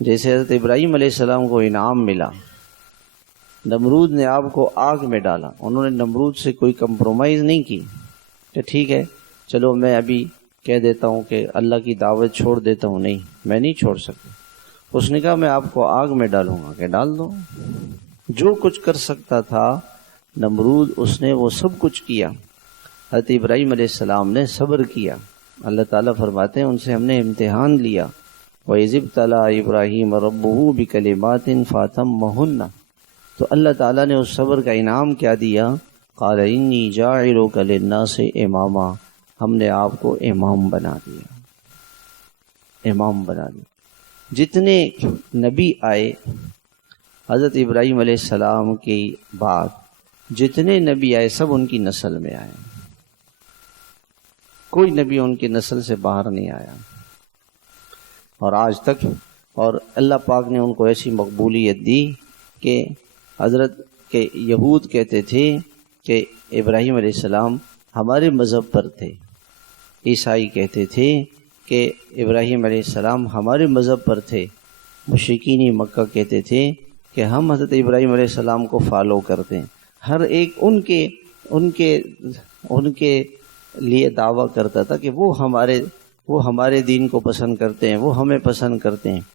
جیسے حضرت ابراہیم علیہ السلام کو انعام ملا، نمرود نے آپ کو آگ میں ڈالا، انہوں نے نمرود سے کوئی کمپرومائز نہیں کی کہ ٹھیک ہے چلو میں ابھی کہہ دیتا ہوں کہ اللہ کی دعوت چھوڑ دیتا ہوں، نہیں میں نہیں چھوڑ سکتا۔ اس نے کہا میں آپ کو آگ میں ڈالوں گا، کہ ڈال دو۔ جو کچھ کر سکتا تھا نمرود اس نے وہ سب کچھ کیا، حضرت ابراہیم علیہ السلام نے صبر کیا۔ اللہ تعالیٰ فرماتے ہیں ان سے ہم نے امتحان لیا، وَإِذِ ابْتَلَىٰ إِبْرَاهِيمَ رَبُّهُ بِكَلِمَاتٍ فَأَتَمَّهُنَّ، تو اللہ تعالیٰ نے اس صبر کا انعام کیا دیا، قَالَ إِنِّي جَاعِلُكَ لِلنَّاسِ إِمَامًا، ہم نے آپ کو امام بنا دیا، امام بنا دیا۔ جتنے نبی آئے حضرت ابراہیم علیہ السلام کے بعد، جتنے نبی آئے سب ان کی نسل میں آئے، کوئی نبی ان کی نسل سے باہر نہیں آیا، اور آج تک۔ اور اللہ پاک نے ان کو ایسی مقبولیت دی کہ حضرت کے یہود کہتے تھے کہ ابراہیم علیہ السلام ہمارے مذہب پر تھے، عیسائی کہتے تھے کہ ابراہیم علیہ السلام ہمارے مذہب پر تھے، مشرکین مکہ کہتے تھے کہ ہم حضرت ابراہیم علیہ السلام کو فالو کرتے ہیں۔ ہر ایک ان کے لیے دعویٰ کرتا تھا کہ وہ ہمارے دین کو پسند کرتے ہیں، وہ ہمیں پسند کرتے ہیں۔